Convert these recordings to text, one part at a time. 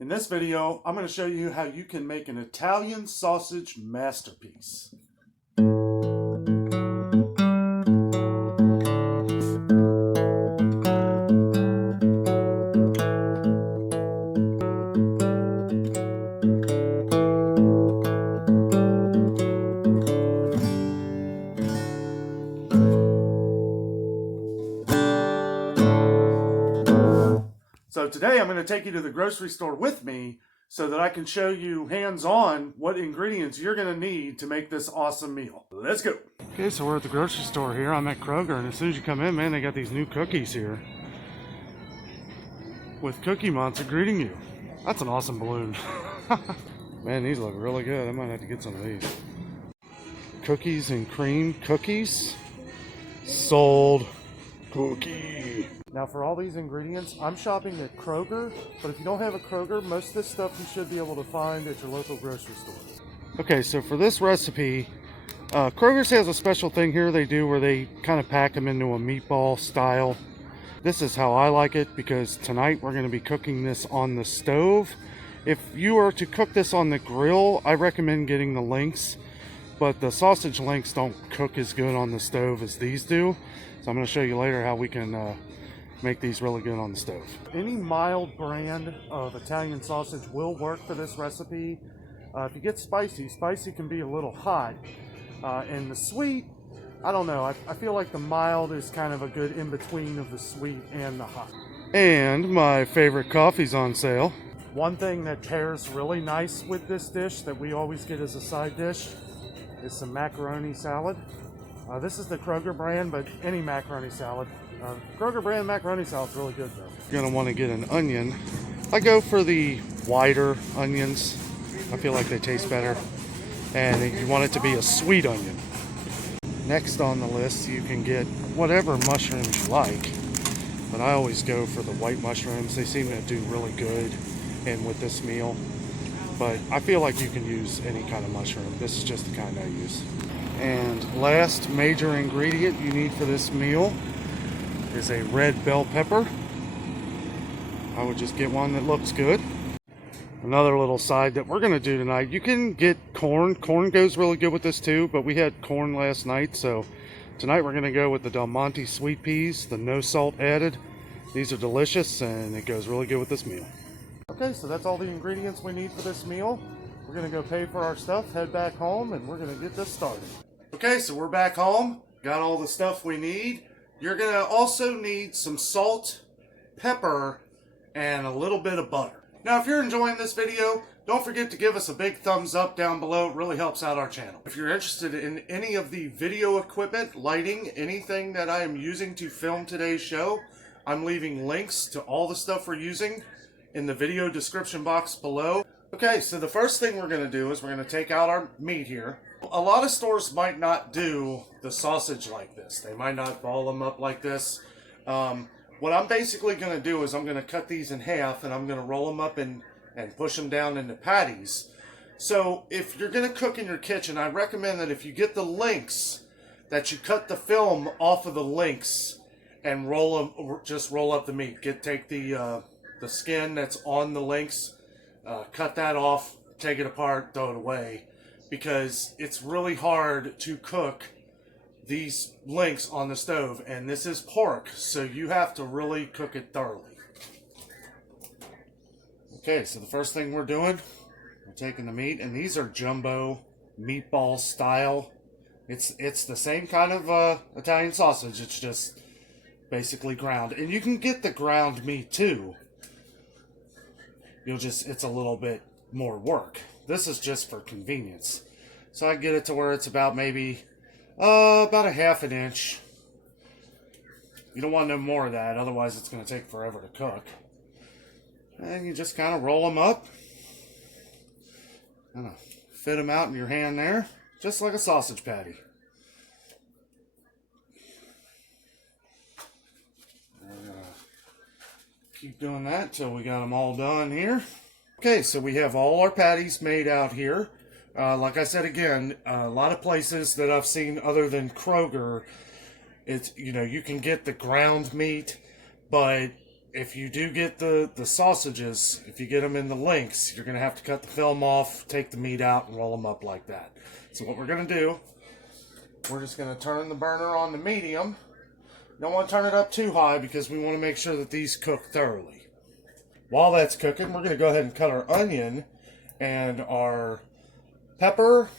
In this video, I'm going to show you how you can make an Italian sausage masterpiece. So today I'm going to take you to the grocery store with me so that I can show you hands-on what ingredients you're going to need to make this awesome meal. Let's go. Okay, so we're at the grocery store here. I'm at Kroger, and as soon as you come in, man, they got these new cookies here with Cookie Monster greeting you. That's an awesome balloon. Man, these look really good. I might have to get some of these. Cookies and cream cookies. Sold. Cookie. Now for all these ingredients, I'm shopping at Kroger, but if you don't have a Kroger, most of this stuff you should be able to find at your local grocery store. Okay, so for this recipe, Kroger's has a special thing here they do where they kind of pack them into a meatball style. This is how I like it because tonight we're going to be cooking this on the stove. If you are to cook this on the grill, I recommend getting the links, but the sausage links don't cook as good on the stove as these do. So I'm going to show you later how we can make these really good on the stove. Any mild brand of Italian sausage will work for this recipe. If you get spicy, spicy can be a little hot. And the sweet, I don't know, I feel like the mild is kind of a good in-between of the sweet and the hot. And my favorite coffee's on sale. One thing that pairs really nice with this dish that we always get as a side dish is some macaroni salad. This is the Kroger brand, but any macaroni salad. Kroger brand macaroni salad is really good though. You're gonna want to get an onion. I go for the wider onions. I feel like they taste better. And you want it to be a sweet onion. Next on the list, you can get whatever mushrooms you like. But I always go for the white mushrooms. They seem to do really good and with this meal. But I feel like you can use any kind of mushroom. This is just the kind I use. And last major ingredient you need for this meal is a red bell pepper. I would just get one that looks good. Another little side that we're going to do tonight, you can get corn. Corn goes really good with this too, but we had corn last night, so tonight we're going to go with the Del Monte sweet peas, the no salt added. These are delicious and it goes really good with this meal. Okay, so that's all the ingredients we need for this meal. We're going to go pay for our stuff, head back home, and we're going to get this started. Okay, so we're back home. Got all the stuff we need. You're going to also need some salt, pepper, and a little bit of butter. Now, if you're enjoying this video, don't forget to give us a big thumbs up down below. It really helps out our channel. If you're interested in any of the video equipment, lighting, anything that I am using to film today's show, I'm leaving links to all the stuff we're using in the video description box below. Okay, so the first thing we're going to do is we're going to take out our meat here. A lot of stores might not do the sausage like this. They might not ball them up like this. What I'm basically going to do is I'm going to cut these in half and I'm going to roll them up and push them down into patties. So if you're going to cook in your kitchen, I recommend that if you get the links, that you cut the film off of the links and just roll up the meat. Take the skin that's on the links, cut that off, take it apart, throw it away, because it's really hard to cook these links on the stove, and this is pork, so you have to really cook it thoroughly. Okay, so the first thing we're doing, we're taking the meat, and these are jumbo meatball style. It's the same kind of Italian sausage, it's just basically ground, and you can get the ground meat too. It's a little bit more work. This is just for convenience. So I get it to where it's about maybe about a ½ an inch. You don't want no more of that, otherwise it's going to take forever to cook. And you just kind of roll them up. Kind of fit them out in your hand there, just like a sausage patty. Keep doing that until we got them all done here. Okay, so we have all our patties made out here. Like I said again, a lot of places that I've seen other than Kroger, it's, you can get the ground meat, but if you do get the sausages, if you get them in the links, you're going to have to cut the film off, take the meat out, and roll them up like that. So what we're going to do, we're just going to turn the burner on to medium. Don't want to turn it up too high because we want to make sure that these cook thoroughly. While that's cooking, we're going to go ahead and cut our onion and our pepper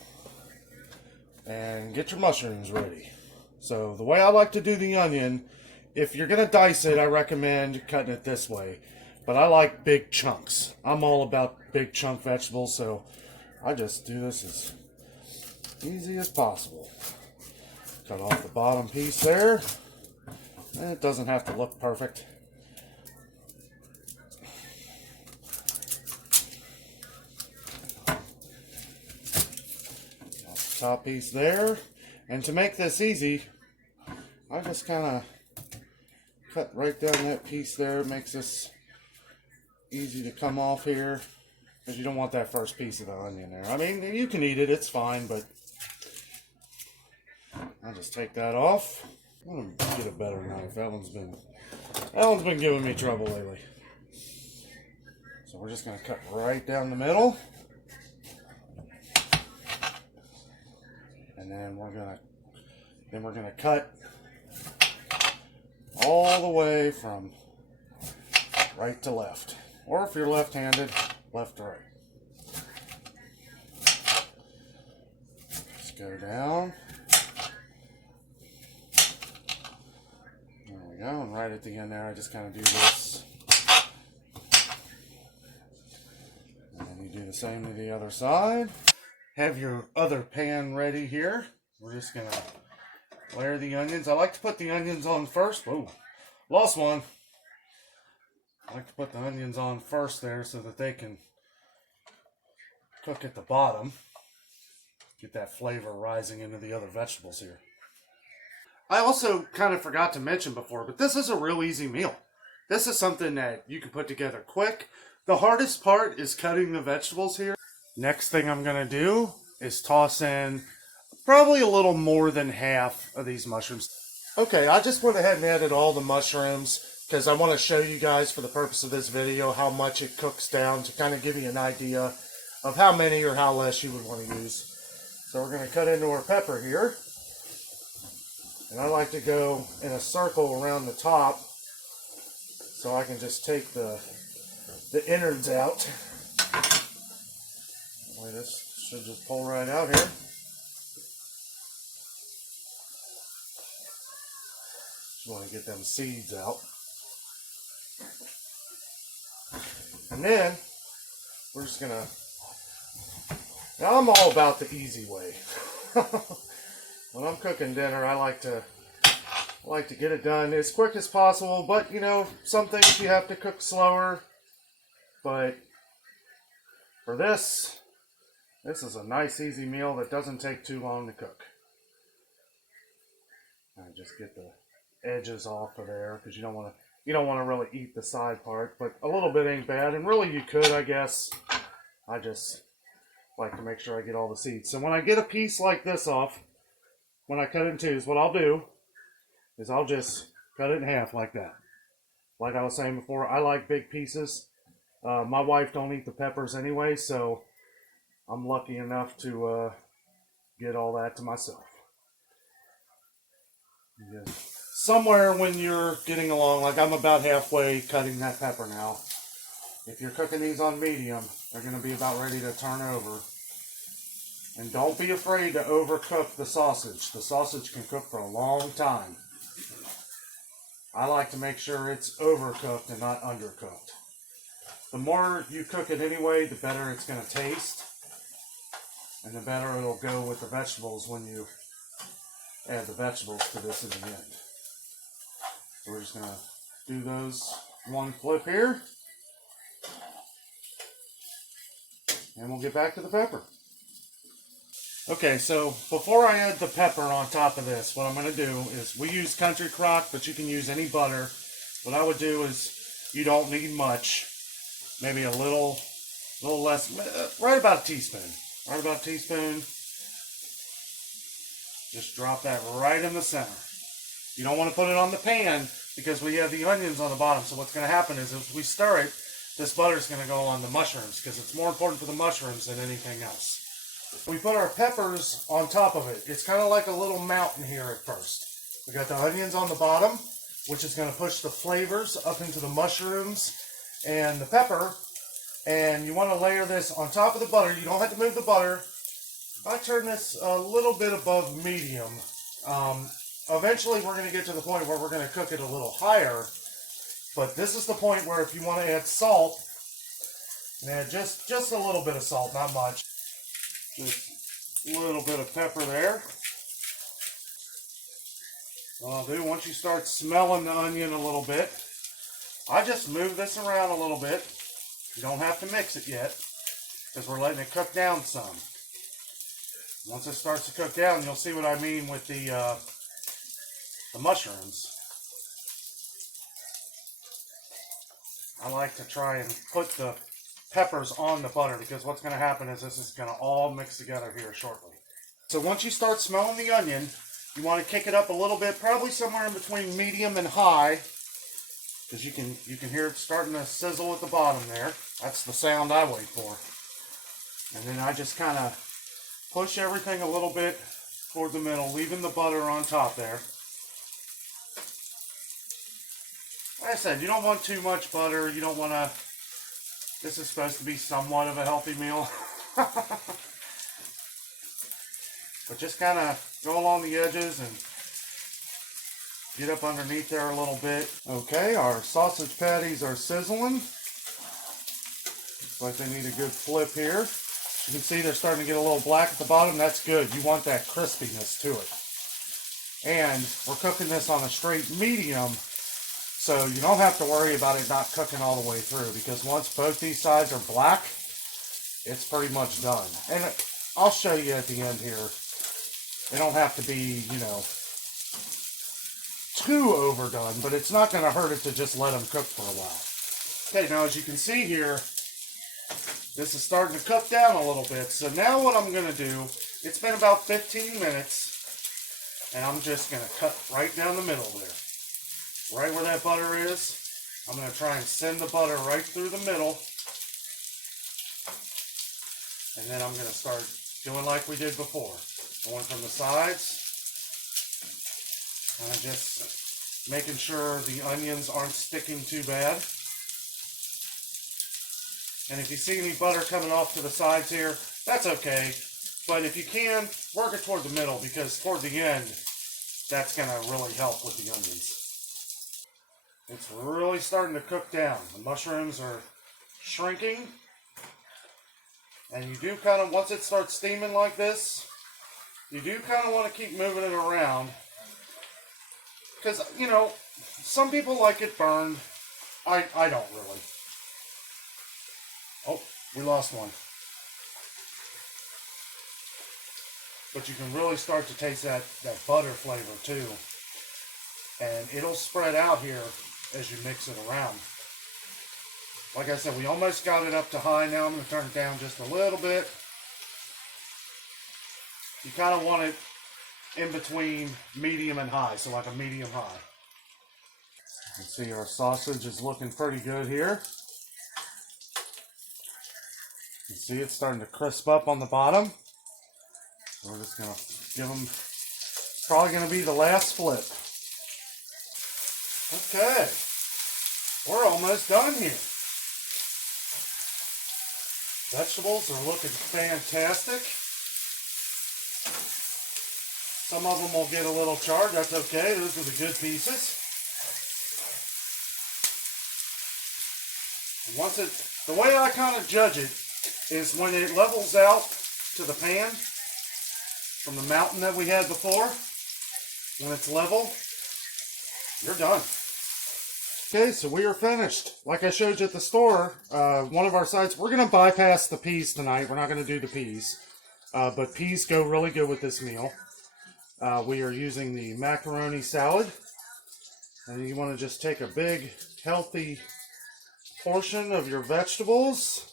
and get your mushrooms ready. So the way I like to do the onion, if you're going to dice it, I recommend cutting it this way. But I like big chunks. I'm all about big chunk vegetables, so I just do this as easy as possible. Cut off the bottom piece there. And it doesn't have to look perfect. Off the top piece there. And to make this easy, I just kind of cut right down that piece there. It makes this easy to come off here, because you don't want that first piece of the onion there. I mean, you can eat it, it's fine, but I'll just take that off. I'm gonna get a better knife. That one's been giving me trouble lately. So we're just gonna cut right down the middle, and then we're gonna cut all the way from right to left. Or if you're left-handed, left to right. Just go down. There we go. And right at the end there, I just kind of do this. And then you do the same to the other side. Have your other pan ready here. We're just going to layer the onions. I like to put the onions on first. Whoa, lost one. I like to put the onions on first there so that they can cook at the bottom. Get that flavor rising into the other vegetables here. I also kind of forgot to mention before, but this is a real easy meal. This is something that you can put together quick. The hardest part is cutting the vegetables here. Next thing I'm going to do is toss in probably a little more than half of these mushrooms. Okay, I just went ahead and added all the mushrooms because I want to show you guys, for the purpose of this video, how much it cooks down, to kind of give you an idea of how many or how less you would want to use. So we're going to cut into our pepper here. And I like to go in a circle around the top so I can just take the innards out. Boy, this should just pull right out here. Just want to get them seeds out. And then we're just gonna, now I'm all about the easy way. When I'm cooking dinner, I like to get it done as quick as possible, but you know, some things you have to cook slower. But for this is a nice easy meal that doesn't take too long to cook. And just get the edges off of there, because you don't want to really eat the side part, but a little bit ain't bad, and really you could, I guess. I just like to make sure I get all the seeds. So when I get a piece like this off, when I cut it in twos, what I'll do is I'll just cut it in half like that. Like I was saying before, I like big pieces. My wife don't eat the peppers anyway, so I'm lucky enough to get all that to myself. Yeah. Somewhere when you're getting along, like I'm about halfway cutting that pepper now. If you're cooking these on medium, they're going to be about ready to turn over. And don't be afraid to overcook the sausage. The sausage can cook for a long time. I like to make sure it's overcooked and not undercooked. The more you cook it anyway, the better it's going to taste. And the better it'll go with the vegetables when you add the vegetables to this in the end. So we're just going to do those one flip here. And we'll get back to the pepper. Okay, so before I add the pepper on top of this, what I'm going to do is, we use country crock, but you can use any butter. What I would do is, you don't need much. Maybe a little less, right about a teaspoon. Right about a teaspoon. Just drop that right in the center. You don't want to put it on the pan, because we have the onions on the bottom. So what's going to happen is if we stir it, this butter is going to go on the mushrooms because it's more important for the mushrooms than anything else. We put our peppers on top of it. It's kind of like a little mountain here at first. We got the onions on the bottom, which is going to push the flavors up into the mushrooms and the pepper. And you want to layer this on top of the butter. You don't have to move the butter. I turn this a little bit above medium. Eventually we're going to get to the point where we're going to cook it a little higher. But this is the point where if you want to add salt, add just a little bit of salt, not much. Just a little bit of pepper there. What I'll do, once you start smelling the onion a little bit, I just move this around a little bit. You don't have to mix it yet because we're letting it cook down some. Once it starts to cook down, you'll see what I mean with the mushrooms. I like to try and put the peppers on the butter because what's going to happen is this is going to all mix together here shortly. So once you start smelling the onion, you want to kick it up a little bit, probably somewhere in between medium and high, because you can hear it starting to sizzle at the bottom there. That's the sound I wait for. And then I just kind of push everything a little bit toward the middle, leaving the butter on top there. Like I said, you don't want too much butter. You don't want to... This is supposed to be somewhat of a healthy meal. But just kind of go along the edges and get up underneath there a little bit. Okay, our sausage patties are sizzling. Looks like they need a good flip here. You can see they're starting to get a little black at the bottom. That's good. You want that crispiness to it. And we're cooking this on a straight medium, so you don't have to worry about it not cooking all the way through, because once both these sides are black, it's pretty much done. And I'll show you at the end here. They don't have to be, you know, too overdone, but it's not going to hurt it to just let them cook for a while. Okay, now as you can see here, this is starting to cook down a little bit. So now what I'm going to do, it's been about 15 minutes, and I'm just going to cut right down the middle there. Right where that butter is, I'm going to try and send the butter right through the middle. And then I'm going to start doing like we did before. Going from the sides. And just making sure the onions aren't sticking too bad. And if you see any butter coming off to the sides here, that's okay. But if you can, work it toward the middle, because toward the end, that's going to really help with the onions. It's really starting to cook down. The mushrooms are shrinking. And you do kind of, once it starts steaming like this, you do kind of want to keep moving it around. Because, you know, some people like it burned. I don't really. Oh, we lost one. But you can really start to taste that butter flavor too. And it'll spread out here as you mix it around. Like I said, we almost got it up to high. Now I'm going to turn it down just a little bit. You kind of want it in between medium and high, so like a medium high. You can see our sausage is looking pretty good here. You can see it's starting to crisp up on the bottom. We're just going to give them, probably going to be the last flip. Okay, we're almost done here. Vegetables are looking fantastic. Some of them will get a little charred. That's okay. Those are the good pieces. Once the way I kind of judge it is when it levels out to the pan from the mountain that we had before. When it's level, you're done. Okay, so we are finished. Like I showed you at the store, one of our sides, we're going to bypass the peas tonight. We're not going to do the peas. But peas go really good with this meal. We are using the macaroni salad. And you want to just take a big, healthy portion of your vegetables.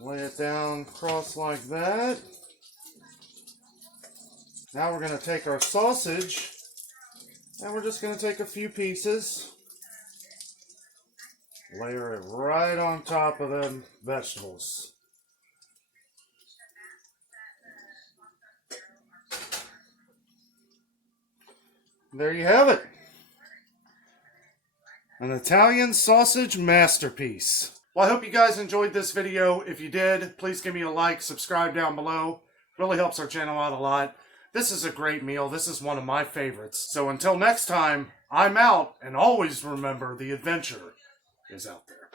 Lay it down across like that. Now we're going to take our sausage and we're just going to take a few pieces, layer it right on top of them vegetables. There you have it. An Italian sausage masterpiece. Well, I hope you guys enjoyed this video. If you did, please give me a like, subscribe down below. Really helps our channel out a lot. This is a great meal. This is one of my favorites. So until next time, I'm out, and always remember the adventure is out there.